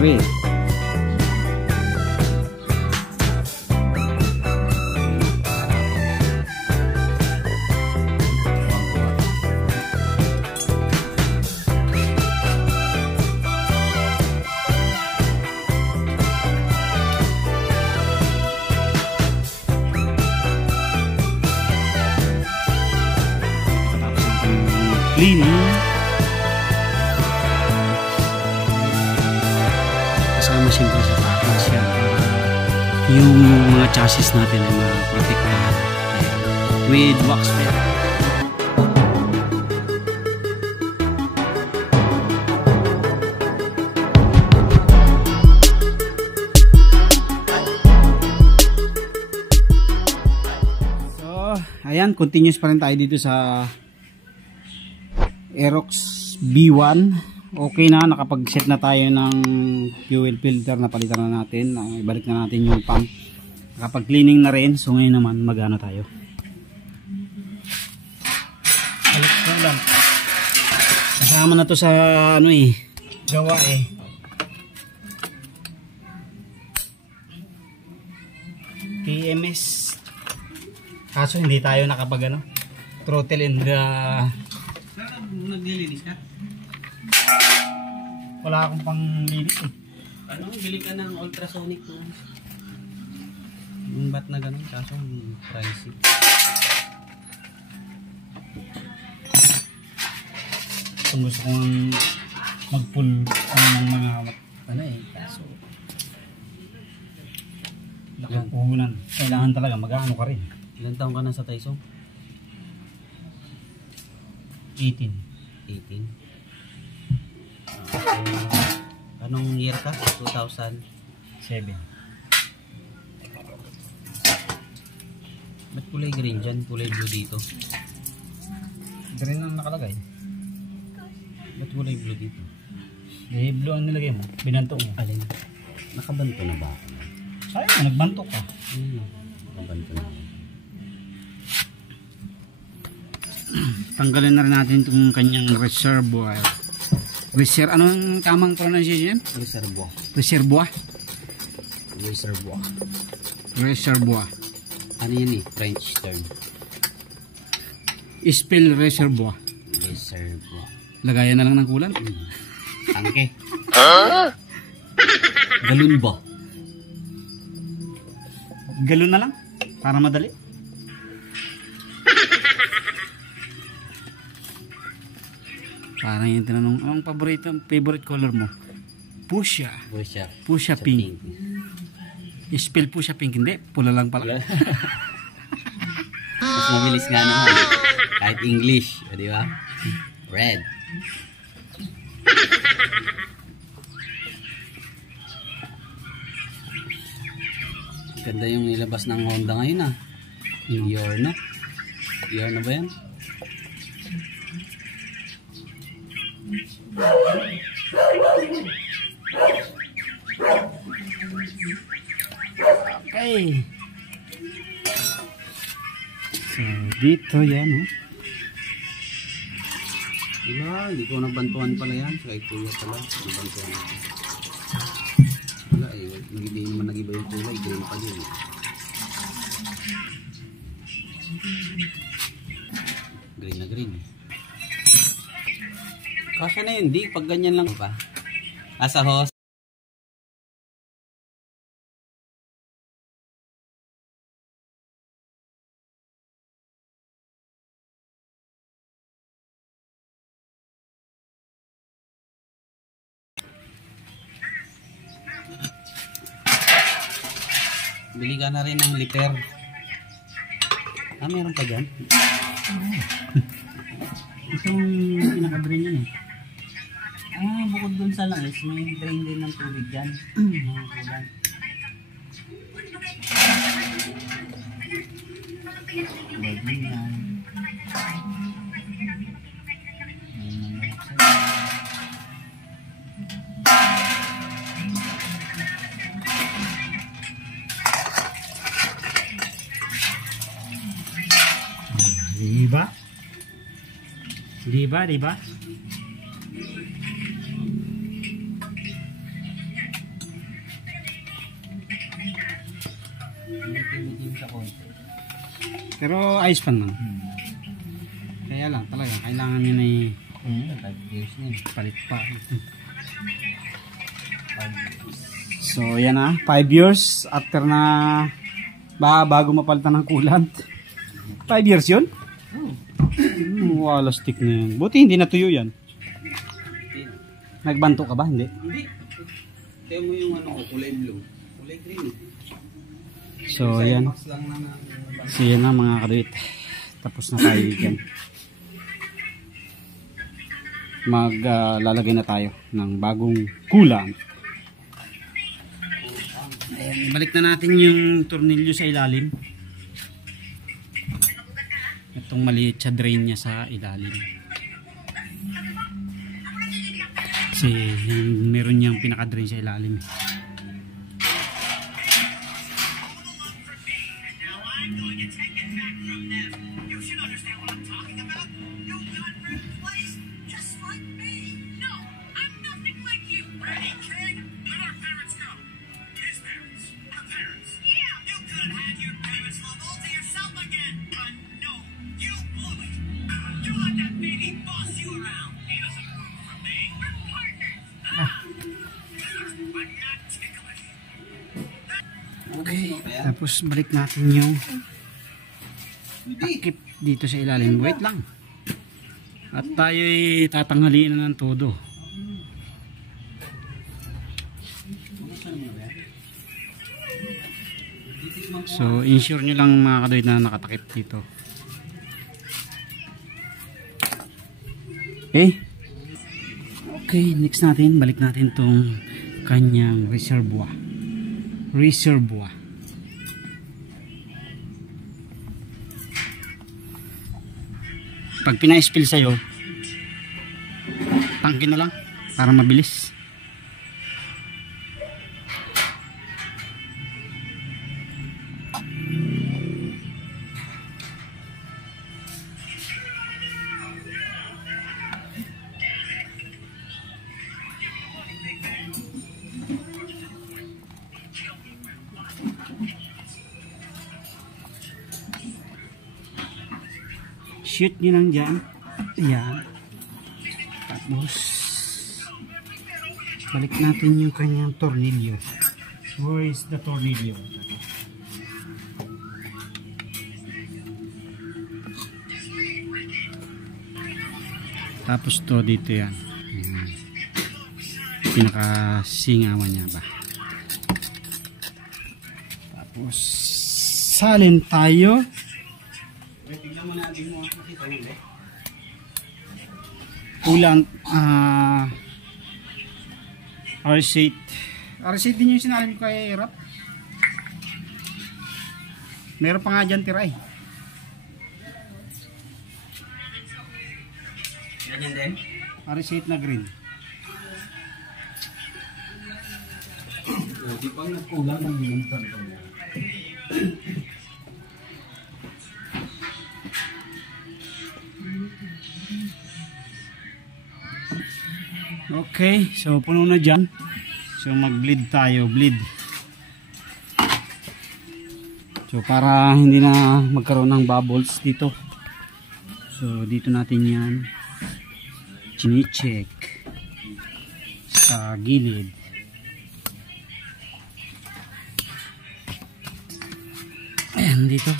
red. Cleaning. Kasama siyempre sa package yan para yung mga chassis natin ay ma-protect na with wax pad. So ayan, continuous pa rin tayo dito sa Aerox B1. Okay na, nakapag-set na tayo ng fuel filter na palitan na natin. Ibalik na natin yung pump. Nakapag-cleaning na rin. So ngayon naman mag-ano tayo. Kulang. Kasama na to sa ano gawa TMS. Kaso hindi tayo nakapag throttle and naglilinis ka? Wala akong pang linis Ano, bili ka ng ultrasonic yung bat na ganun, kaso pricey. Kung gusto kong mag-pull ng mga kaso nakapuhunan. Kailangan talaga mag-ano ka rin. Ilan taong ka na sa Taisong? 18. Anong year ka? 2007. Ba't kulay green dyan? Kulay blue dito. Green ang nakalagay. Ba't kulay blue dito? Eh, blue ang nilagay mo. Binanto mo. Alin? Nakabanto na ba? Sayang, nagbanto ka. Nakabanto na. Tanggalin na rin natin itong kanyang reservoir. Anong tamang pronunciation? Reservoir. Ano yun French term. Spell reservoir. Lagayan na lang ng kulan. Tangke. Galon ba? Galon na lang? Para madali. Parang yung tinanong, ang favorite color mo? Fuchsia pink. Spell fuchsia pink, hindi. Pula lang pala. Mas mabilis nga naman. Kahit English, di ba? Red. Ganda yung nilabas ng Honda ngayon Yorna. Yorna ba yan? Okay. So, dito yan Wala, hindi ko nabantuan pala yan. Sa kuya pala, nabantuan natin. Wala hindi naman nag-iba yung kulay. Green pa din Green na green. Kasya na yun, di. Pag ganyan lang pa. Asa host. Bili ka na rin ng liter. Meron pa dyan? Itong pinaka-drain yan bukod dun sa langis, may drain din ng tubig dyan. Bagay yan. Diba? Umitim sa konti. Pero ayos pa naman. Kaya lang talaga, kailangan nyo na 5 years na yun. palit pa. So yan na, 5 years after na bago mapalitan ng coolant. 5 years yun? Wala stick na yan. Buti hindi natuyo yan. Nagbanto ka ba? Hindi. Hindi. Tayo mo yung kulay blue. Kulay green. So yan. So yan na mga kaduit. Tapos na tayo dyan. Maglalagay na tayo ng bagong coolant. Ayan, ibalik na natin yung tornilyo sa ilalim. Itong maliit sa drain niya sa ilalim. Kasi meron niyang pinaka-drain sa ilalim. Okay, tapos balik natin yung takip dito sa ilalim. Wait lang. At tayo ay tatanghaliin na ng todo. So ensure nyo lang mga kadoy na nakatakip dito. Okay, next natin, balik natin tong kanyang reservoir. Pag pina-spill sa'yo, tangkin na lang para mabilis. Shoot nyo lang dyan. Ayan. Tapos balik natin yung kanyang tornilyo. Where is the tornilyo? Tapos to dito yan. Ayan. Pinakasingawan niya ba. Tapos salin tayo. Tignan mo natin mo makita yun Coolant R8 din yung sinalim ko kay Rap. Meron pa nga dyan tiray. Ganyan din? R8 na green. Di pa nagkulang ng minuntan ko niya. Okay, so puno na dyan. So mag-bleed tayo, bleed. So para hindi na magkaroon ng bubbles dito. So dito natin yan chine-check sa gilid. Ayan dito.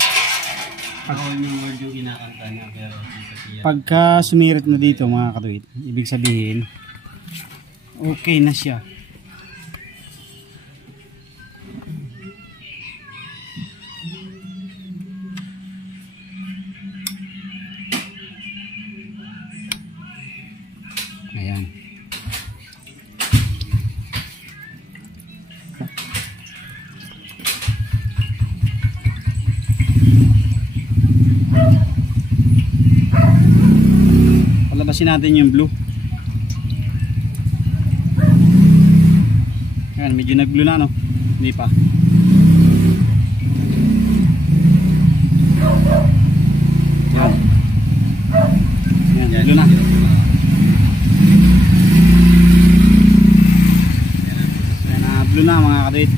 Pagka sumirit na dito mga katuwid, ibig sabihin okay na siya. Ayan. Palabasin natin yung blue. Ayan, medyo nag-blue na, no? Hindi pa. Ayan. Ayan, blue na. Ayan, blue na mga kadit.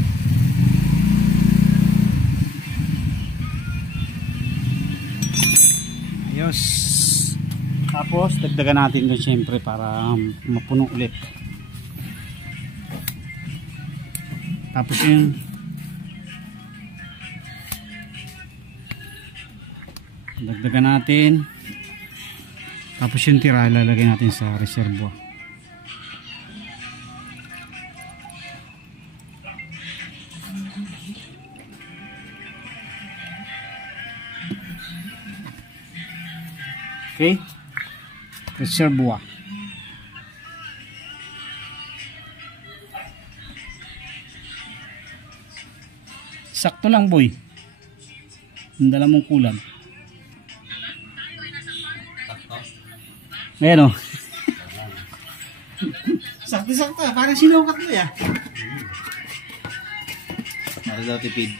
Tapos dagdagan natin doon syempre para mapuno ulit. Tapos yung dagdagan natin. Tapos yung tira ilalagay natin sa reservoir. Okay, reservoir. Sakto lang boy. Ang dala mong kulang. Ayan o. Sakto-sakto, parang sinukat mo ya. Para daw tipid.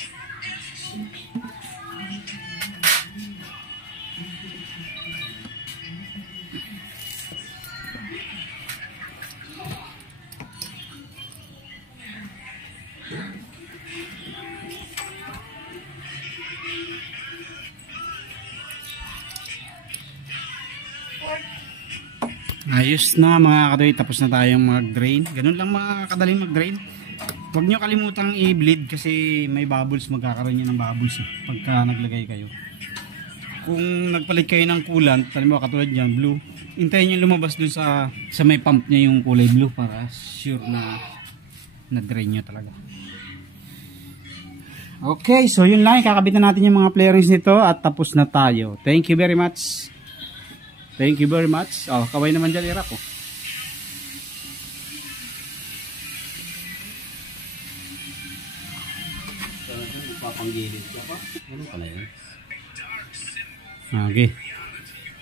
Ayos na mga kadoy, tapos na tayong mag-drain. Ganun lang mga kadaling mag-drain. Huwag nyo kalimutang i-bleed kasi may bubbles, magkakaroon nyo ng bubbles pagka naglagay kayo. Kung nagpalit kayo ng coolant, halimbawa katulad dyan, blue, hintayin nyo lumabas dun sa may pump nya yung kulay blue para sure na na-drain nyo talaga. Okay, so yun lang, kakabit na natin yung mga flarings nito at tapos na tayo. Thank you very much. Thank you very much. Oh, kaway naman dyan, irap oh. Papanggilid ka pa? Ano pala yun? Okay.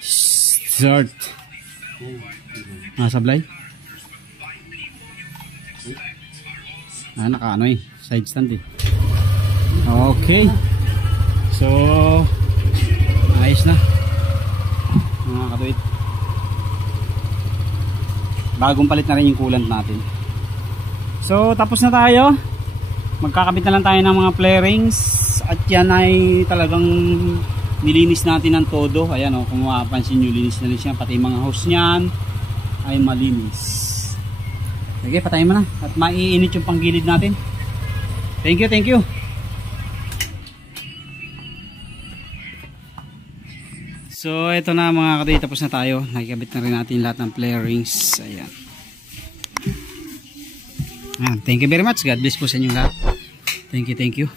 Start. Sablay? Naka ano eh. Side stand eh. Okay. So, ayos na. Mga katuwid. Bagong palit na rin yung coolant natin. So tapos na tayo. Magkakabit na lang tayo ng mga flarings. At yan ay talagang nilinis natin ng todo. Ayan o, kung mapapansin nyo, linis na rin siya. Pati yung mga hose nyan ay malinis. Sige, patayin mo na. At maiinit yung panggilid natin. Thank you, thank you. So ito na mga katoy, tapos na tayo. Nakikabit na rin natin lahat ng flarings. Ayan. Thank you very much. God bless po sa inyo lahat. Thank you, thank you.